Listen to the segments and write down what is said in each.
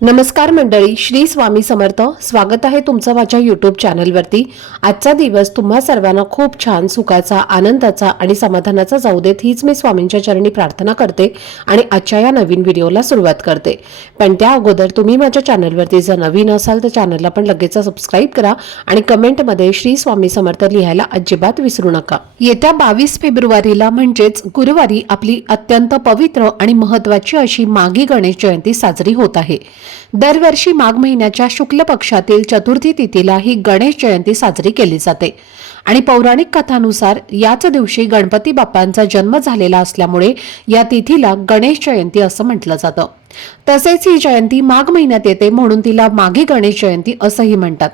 नमस्कार मंडळी, श्री स्वामी समर्थ. स्वागत आहे तुमचं माझ्या यूट्यूब चॅनलवरती. आजचा दिवस तुम्हा सर्वांना खूप छान, सुखाचा, आनंदाचा आणि समाधानाचा जाऊ देत, हीच मी स्वामींच्या चरणी प्रार्थना करते आणि आजच्या या नवीन व्हिडिओला सुरुवात करते. पण त्या अगोदर तुम्ही माझ्या चॅनलवरती जर नवीन असाल तर चॅनलला पण लगेच सबस्क्राईब करा आणि कमेंटमध्ये श्री स्वामी समर्थ लिहायला अजिबात विसरू नका. येत्या 22 फेब्रुवारीला म्हणजेच गुरुवारी आपली अत्यंत पवित्र आणि महत्त्वाची अशी माघी गणेश जयंती साजरी होत आहे. दरवर्षी माघ महिन्याच्या शुक्ल पक्षातील चतुर्थी तिथीला ही गणेश जयंती साजरी केली जाते आणि पौराणिक कथानुसार याच दिवशी गणपती बाप्पांचा जन्म झालेला असल्यामुळे या तिथीला गणेश जयंती असं म्हटलं जातं. तसेच ही जयंती माघ महिन्यात येते म्हणून तिला माघी गणेश जयंती असंही म्हणतात.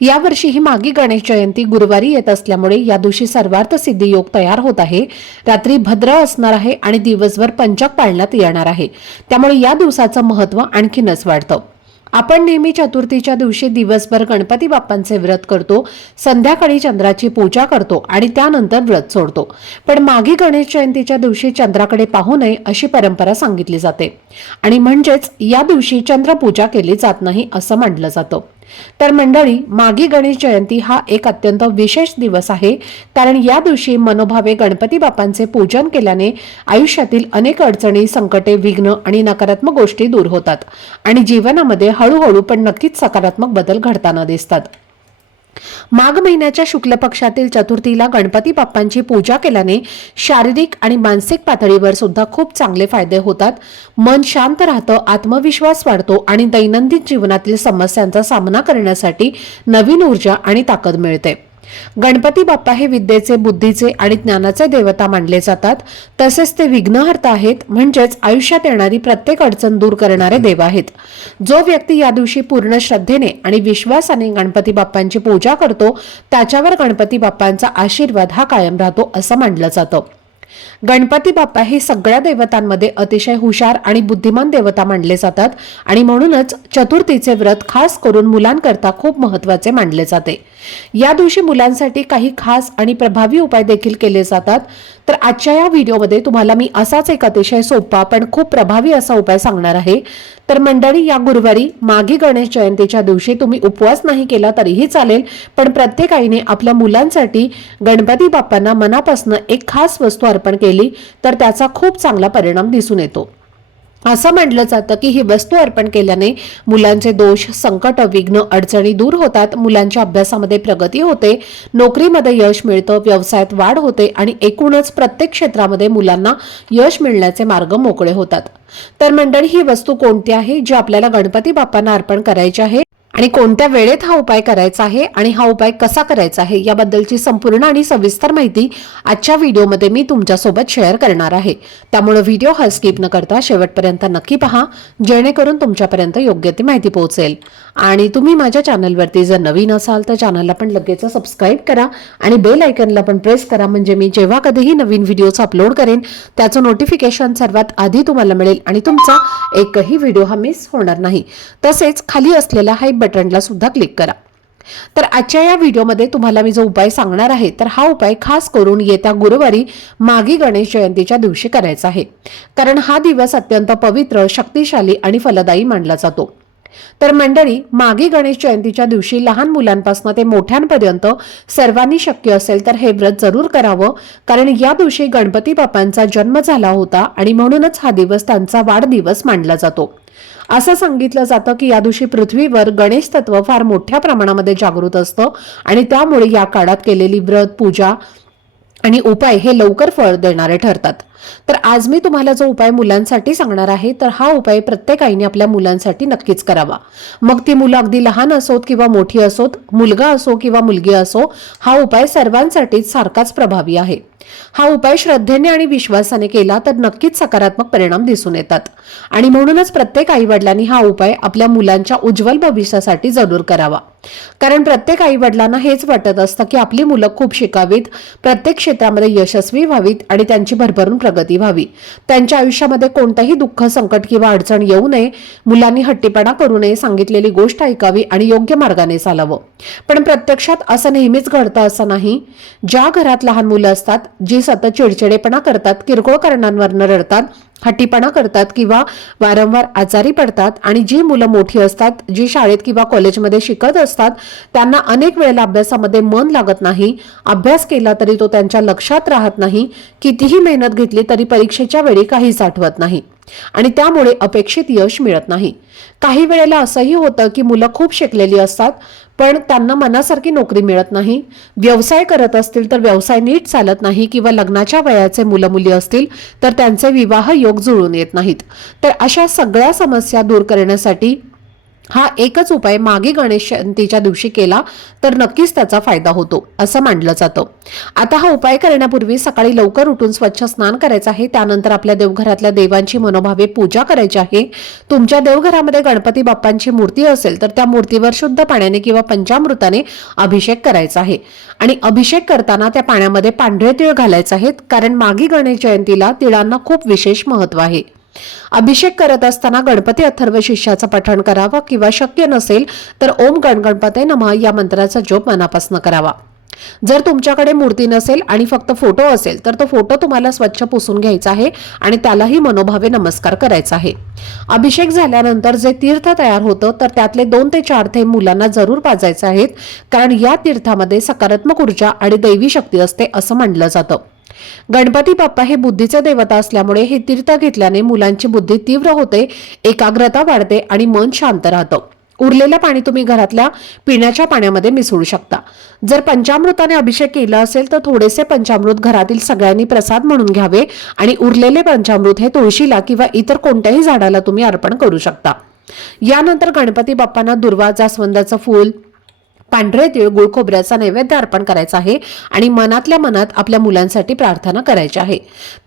यावर्षी ही माघी गणेश जयंती गुरुवारी येत असल्यामुळे या दिवशी सर्वार्थ सिद्धी योग तयार होत आहे. रात्री भद्र असणार आहे आणि दिवसभर पंचक पाळण्यात येणार आहे. त्यामुळे या दिवसाचं महत्त्व आणखीनच वाढतं. आपण नेहमी चतुर्थीच्या दिवशी दिवसभर गणपती बाप्पांचे व्रत करतो, संध्याकाळी चंद्राची पूजा करतो आणि त्यानंतर व्रत सोडतो. पण माघी गणेश जयंतीच्या दिवशी चंद्राकडे पाहू नये अशी परंपरा सांगितली जाते आणि म्हणजेच या दिवशी चंद्रपूजा केली जात नाही असं मानलं जातं. तर मंडळी, माघी गणेश जयंती हा एक अत्यंत विशेष दिवस आहे, कारण या दिवशी मनोभावे गणपती बाप्पांचे पूजन केल्याने आयुष्यातील अनेक अडचणी, संकटे, विघ्न आणि नकारात्मक गोष्टी दूर होतात आणि जीवनामध्ये हळूहळू पण नक्कीच सकारात्मक बदल घडताना दिसतात. माघ महिन्याच्या शुक्ल पक्षातील चतुर्थीला गणपती बाप्पांची पूजा केल्याने शारीरिक आणि मानसिक पातळीवर सुद्धा खूप चांगले फायदे होतात. मन शांत राहतं, आत्मविश्वास वाढतो आणि दैनंदिन जीवनातील समस्यांचा सामना करण्यासाठी नवीन ऊर्जा आणि ताकद मिळते. गणपती बाप्पा हे विद्येचे, बुद्धीचे आणि ज्ञानाचे देवता मानले जातात. तसेच ते विघ्नहर्ता आहेत, म्हणजेच आयुष्यात येणारी प्रत्येक अडचण दूर करणारे देव आहेत. जो व्यक्ती या दिवशी पूर्ण श्रद्धेने आणि विश्वासाने गणपती बाप्पांची पूजा करतो त्याच्यावर गणपती बाप्पांचा आशीर्वाद हा कायम राहतो असं मानलं जातं. गणपती बाप्पा हे सगळ्या देवतांमध्ये अतिशय हुशार आणि बुद्धिमान देवता मानले जातात आणि म्हणूनच चतुर्थीचे व्रत खास करून मुलांकरता खूप महत्त्वाचे मानले जाते. या दिवशी मुलांसाठी काही खास आणि प्रभावी उपाय देखील केले जातात. तर आजच्या या व्हिडिओमध्ये तुम्हाला मी असाच एक अतिशय सोपा पण खूप प्रभावी असा उपाय सांगणार आहे. तर मंडळी, या गुरुवारी माघी गणेश जयंतीच्या दिवशी तुम्ही उपवास नाही केला तरीही चालेल, पण प्रत्येक आईने आपल्या मुलांसाठी गणपती बाप्पांना मनापासून एक खास वस्तू अर्पण केली तर त्याचा खूप चांगला परिणाम दिसून येतो. असं म्हटलं जातं की ही वस्तू अर्पण केल्याने मुलांचे दोष, संकट, विघ्न, अडचणी दूर होतात, मुलांच्या अभ्यासामध्ये प्रगती होते, नोकरीमध्ये यश मिळतं, व्यवसायात वाढ होते आणि एकूणच प्रत्येक क्षेत्रामध्ये मुलांना यश मिळण्याचे मार्ग मोकळे होतात. तर मंडळी, ही वस्तू कोणती आहे जी आपल्याला गणपती बाप्पांना अर्पण करायची आहे आणि कोणत्या वेळेत हा उपाय करायचा आहे आणि हा उपाय कसा करायचा आहे याबद्दलची संपूर्ण आणि सविस्तर माहिती आजच्या व्हिडिओमध्ये मी तुमच्यासोबत शेअर करणार आहे. त्यामुळे व्हिडिओ हा स्किप न करता शेवटपर्यंत नक्की पहा, जेणेकरून तुमच्यापर्यंत योग्य ती माहिती पोहोचेल. आणि तुम्ही माझ्या चॅनलवरती जर नवीन असाल तर चॅनलला पण लगेच सबस्क्राईब करा आणि बेल आयकॉनला पण प्रेस करा, म्हणजे मी जेव्हा कधीही नवीन व्हिडिओज अपलोड करेन त्याचं नोटिफिकेशन सर्वात आधी तुम्हाला मिळेल आणि तुमचा एकही व्हिडिओ हा मिस होणार नाही. तसेच खाली असलेला हाय बटनला सुद्धा क्लिक करा. तर आजच्या या व्हिडिओमध्ये तुम्हाला मी जो उपाय सांगणार आहे तर हा उपाय खास करून येत्या गुरुवारी माघी गणेश जयंतीच्या दिवशी करायचा आहे, कारण हा दिवस अत्यंत पवित्र, शक्तिशाली आणि फलदायी मानला जातो. तर मंडळी, माघी गणेश जयंतीच्या दिवशी लहान मुलांपासून ते मोठ्यांपर्यंत सर्वांनी शक्य असेल तर हे व्रत जरूर करावं, कारण या दिवशी गणपती बाप्पांचा जन्म झाला होता आणि म्हणूनच हा दिवस त्यांचा वाढदिवस मानला जातो. असं सांगितलं जातं की या दिवशी पृथ्वीवर गणेश तत्व फार मोठ्या प्रमाणामध्ये जागृत असतं आणि त्यामुळे या काळात केलेली व्रत, पूजा आणि उपाय हे लवकर फळ देणारे ठरतात. तर आज मी तुम्हाला जो उपाय मुलांसाठी सांगणार आहे तर हा उपाय प्रत्येक आईने आपल्या मुलांसाठी नक्कीच करावा. मग ती मुलं अगदी लहान असोत किंवा मोठी असोत, मुलगा असो किंवा मुलगी असो, हा उपाय सर्वांसाठी सारखाच प्रभावी आहे. हा उपाय श्रद्धेने आणि विश्वासाने केला तर नक्कीच सकारात्मक परिणाम दिसून येतात आणि म्हणूनच प्रत्येक आईवडिलांनी हा उपाय आपल्या मुलांच्या उज्ज्वल भविष्यासाठी जरूर करावा. कारण प्रत्येक आईवडिलांना हेच वाटत असतं की आपली मुलं खूप शिकावीत, प्रत्येक क्षेत्रामध्ये यशस्वी व्हावीत आणि त्यांची भरभरून प्रगती व्हावी. त्यांच्या आयुष्यामध्ये कोणतंही दुःख, संकट किंवा अडचण येऊ नये, मुलांनी हट्टीपणा करू नये, सांगितलेली गोष्ट ऐकावी आणि योग्य मार्गाने चालावं. पण प्रत्यक्षात असं नेहमीच घडतं असं नाही. ज्या घरात लहान मुलं असतात, जी सतत चिडचिडेपणा करतात, किरकोळ कारणांवरनं रडतात हट्टीपणा करतात किंवा वारंवार आजारी पडतात आणि जी मुलं मोठी असतात, जी शाळेत किंवा कॉलेजमध्ये शिकत असतात, त्यांना अनेक वेळेला अभ्यासामध्ये मन लागत नाही, अभ्यास केला तरी तो त्यांच्या लक्षात राहत नाही, कितीही मेहनत घेतली तरी परीक्षेच्या वेळी काहीच आठवत नाही आणि त्यामुळे अपेक्षित यश मिळत नाही. काही वेळेला असंही होतं की मुलं खूप शिकलेली असतात पण त्यांना मनासारखी नोकरी मिळत नाही, व्यवसाय करत असतील तर व्यवसाय नीट चालत नाही किंवा लग्नाच्या वयाचे मुलं मुली असतील तर त्यांचे विवाह योग जुळून येत नाहीत. तर अशा सगळ्या समस्या दूर करण्यासाठी हा एकच उपाय मागे गणेश जयंतीच्या दिवशी केला तर नक्कीच त्याचा फायदा होतो असं मानलं जातं. आता हा उपाय करण्यापूर्वी सकाळी लवकर उठून स्वच्छ स्नान करायचं आहे. त्यानंतर आपल्या देवघरातल्या देवांची मनोभावे पूजा करायची आहे. तुमच्या देवघरामध्ये गणपती बाप्पांची मूर्ती असेल तर त्या मूर्तीवर शुद्ध पाण्याने किंवा पंचामृताने अभिषेक करायचा आहे आणि अभिषेक करताना त्या पाण्यामध्ये पांढरे तीळ घालायचे आहेत, कारण मागे गणेश जयंतीला तिळांना खूप विशेष महत्त्व आहे. अभिषेक करत असताना गणपती अथर्व शीर्षाचं पठण करावं किंवा शक्य नसेल तर ओम गणगणपते नमः या मंत्राचा जप मनापासून करावा. जर तुमच्याकडे मूर्ती नसेल आणि फक्त फोटो असेल तर तो फोटो तुम्हाला स्वच्छ पुसून घ्यायचा आहे आणि त्यालाही मनोभावे नमस्कार करायचा आहे. अभिषेक झाल्यानंतर जे तीर्थ तयार होतं तर त्यातले 2 ते 4 थेंब मुलांना जरूर पाजायचे आहेत, कारण या तीर्थामध्ये सकारात्मक ऊर्जा आणि दैवी शक्ती असते असं मानलं जातं. गणपती बाप्पा हे बुद्धीचे देवता असल्यामुळे हे तीर्थ घेतल्याने मुलांची बुद्धी तीव्र होते, एकाग्रता वाढते आणि मन शांत राहतं. उरलेलं पाणी तुम्ही घरातल्या पिण्याच्या पाण्यामध्ये मिसळू शकता. जर पंचामृताने अभिषेक केला असेल तर थोडेसे पंचामृत घरातील सगळ्यांनी प्रसाद म्हणून घ्यावे आणि उरलेले पंचामृत हे तुळशीला किंवा इतर कोणत्याही झाडाला तुम्ही अर्पण करू शकता. यानंतर गणपती बाप्पांना दुर्वा, जास्वंदाचं फूल, पांढरे तीळ, गुळ खोबऱ्याचा नैवेद्य अर्पण करायचा आहे आणि मनातल्या मनात आपल्या मुलांसाठी प्रार्थना करायची आहे.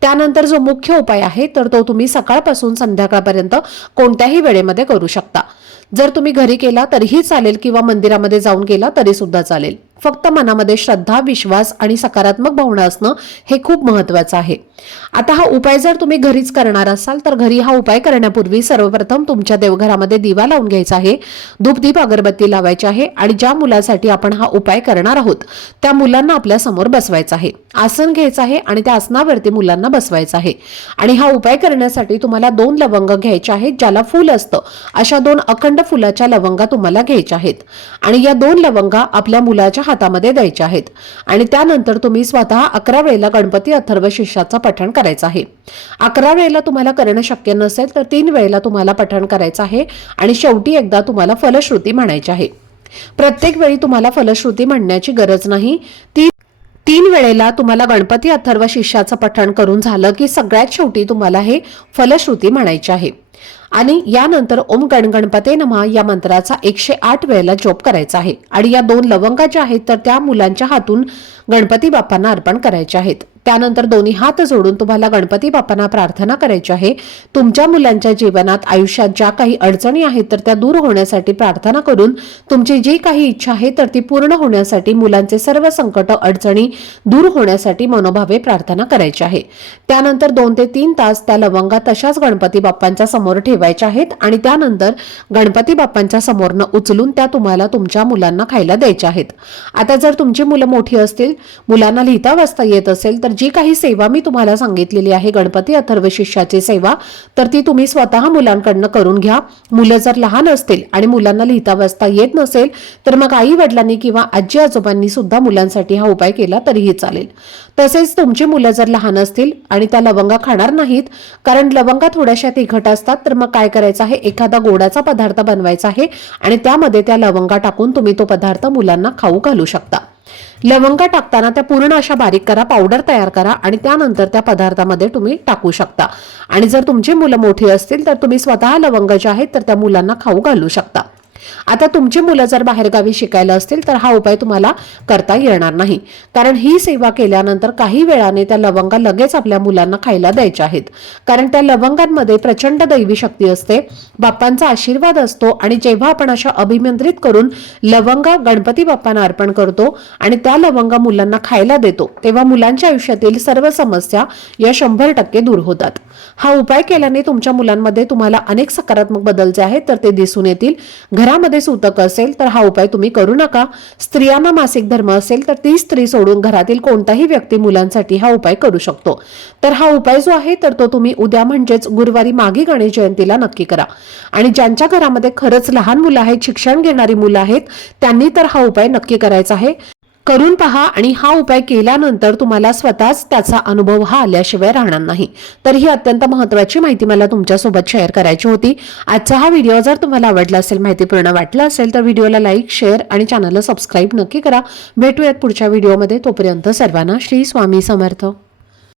त्यानंतर जो मुख्य उपाय आहे तर तो तुम्ही सकाळपासून संध्याकाळपर्यंत कोणत्याही वेळेमध्ये करू शकता. जर तुम्ही घरी केला तरीही चालेल किंवा मंदिरामध्ये जाऊन केला तरी सुद्धा चालेल. फक्त मनामध्ये श्रद्धा, विश्वास आणि सकारात्मक भावना असणं हे खूप महत्त्वाचं आहे. आता हा उपाय जर तुम्ही घरीच करणार असाल तर घरी हा उपाय करण्यापूर्वी सर्वप्रथम तुमच्या देवघरामध्ये दिवा लावून घ्यायचा आहे, धूपदीप अगरबत्ती लावायची आहे आणि ज्या मुलासाठी आपण हा उपाय करणार आहोत त्या मुलांना आपल्या समोर बसवायचं आहे. आसन घ्यायचं आहे आणि त्या आसनावरती मुलांना बसवायचं आहे आणि हा उपाय करण्यासाठी तुम्हाला 2 लवंग घ्यायचे आहेत, ज्याला फूल असतं अशा 2 अखंड फुलाच्या लवंगा तुम्हाला घ्यायच्या आहेत आणि या 2 लवंगा आपल्या मुलाच्या हातामध्ये द्यायच्या आहेत आणि त्यानंतर तुम्ही स्वतः 11 वेळेला गणपती अथर्व शीर्षाचं पठण करायचं आहे. 11 वेळेला तुम्हाला करणं शक्य नसेल तर 3 वेळेला तुम्हाला पठण करायचं आहे आणि शेवटी एकदा तुम्हाला फलश्रुती म्हणायची आहे. प्रत्येक वेळी तुम्हाला फलश्रुती म्हणण्याची गरज नाही. 3 वेळेला तुम्हाला गणपती अथर्व शीर्षाचं पठण करून झालं की सगळ्यात शेवटी तुम्हाला हे फलश्रुती म्हणायची आहे आणि यानंतर ओम गणगणपते नमः या मंत्राचा 108 वेळेला जप करायचा आहे आणि या 2 लवंगा ज्या आहेत तर त्या मुलांच्या हातून गणपती बाप्पांना अर्पण करायचे आहेत. त्यानंतर दोन्ही हात जोडून तुम्हाला गणपती बाप्पांना प्रार्थना करायची आहे. तुमच्या मुलांच्या जीवनात आयुष्यात ज्या काही अडचणी आहेत तर त्या दूर होण्यासाठी प्रार्थना करून तुमची जी काही इच्छा आहे तर ती पूर्ण होण्यासाठी, मुलांचे सर्व संकट अडचणी दूर होण्यासाठी मनोभावे प्रार्थना करायची आहे. त्यानंतर 2 ते 3 तास त्या लवंगा तशाच गणपती बाप्पांच्या समोर ठेवायच्या आहेत आणि त्यानंतर गणपती बाप्पांच्या समोरनं उचलून त्या तुम्हाला तुमच्या मुलांना खायला द्यायच्या आहेत. आता जर तुमची मुलं मोठी असतील, मुलांना लिहिता वाचता येत असेल तर जी काही सेवा मी तुम्हाला सांगितलेली आहे गणपती अथर्व शीर्षाची सेवा, तर ती तुम्ही स्वतः मुलांकडनं करून घ्या. मुलं जर लहान असतील आणि मुलांना लिहिता वाचता येत नसेल तर मग आई वडिलांनी किंवा आजी आजोबांनी सुद्धा मुलांसाठी हा उपाय केला तरीही चालेल. तसेच तुमची मुलं जर लहान असतील आणि त्या लवंगा खाणार नाहीत, कारण लवंगा थोड्याशा तिखट असतात, तर मग काय करायचं आहे, एखादा गोडाचा पदार्थ बनवायचा आहे आणि त्यामध्ये त्या लवंगा टाकून तुम्ही तो पदार्थ मुलांना खाऊ घालू शकता. लवंगा टाकताना त्या पूर्ण अशा बारीक करा, पावडर तयार करा आणि त्यानंतर त्या पदार्थामध्ये तुम्ही टाकू शकता. आणि जर तुमची मुलं मोठी असतील तर तुम्ही स्वतः लवंग जे आहेत तर त्या मुलांना खाऊ घालू शकता. आता तुमची मुलं जर बाहेरगावी शिकायला असतील तर हा उपाय तुम्हाला करता येणार नाही, कारण ही सेवा केल्यानंतर काही वेळाने त्या लवंगा लगेच आपल्या मुलांना खायला द्यायच्या आहेत, कारण त्या लवंगांमध्ये प्रचंड दैवी शक्ती असते, बाप्पांचा आशीर्वाद असतो. आणि जेव्हा आपण अशा अभिमंत्रित करून लवंगा गणपती बाप्पांना अर्पण करतो आणि त्या लवंगा मुलांना खायला देतो तेव्हा मुलांच्या आयुष्यातील सर्व समस्या या 100% दूर होतात. हा उपाय केल्याने तुमच्या मुलांमध्ये तुम्हाला अनेक सकारात्मक बदल जे आहेत तर ते दिसून येतील. घरात घरामध्ये सूतक असेल तर हा उपाय तुम्ही करू नका. स्त्रियांना मासिक धर्म असेल तर ती स्त्री सोडून घरातील कोणताही व्यक्ती मुलांसाठी हा उपाय करू शकतो. तर हा उपाय जो आहे तर तो तुम्ही उद्या म्हणजेच गुरुवारी माघी गणेश जयंतीला नक्की करा. आणि ज्यांच्या घरामध्ये खरंच लहान मुलं आहेत, शिक्षण घेणारी मुलं आहेत, त्यांनी तर हा उपाय नक्की करायचा आहे. करून पहा आणि हा उपाय केल्यानंतर तुम्हाला स्वतःच त्याचा अनुभव हा आल्याशिवाय राहणार नाही. तर ही अत्यंत महत्त्वाची माहिती मला तुमच्यासोबत शेअर करायची होती. आजचा हा व्हिडिओ जर तुम्हाला आवडला असेल, माहितीपूर्ण वाटला असेल तर व्हिडिओला लाईक, शेअर आणि चॅनलला सबस्क्राईब नक्की करा. भेटूयात पुढच्या व्हिडिओमध्ये. तोपर्यंत सर्वांना श्री स्वामी समर्थ.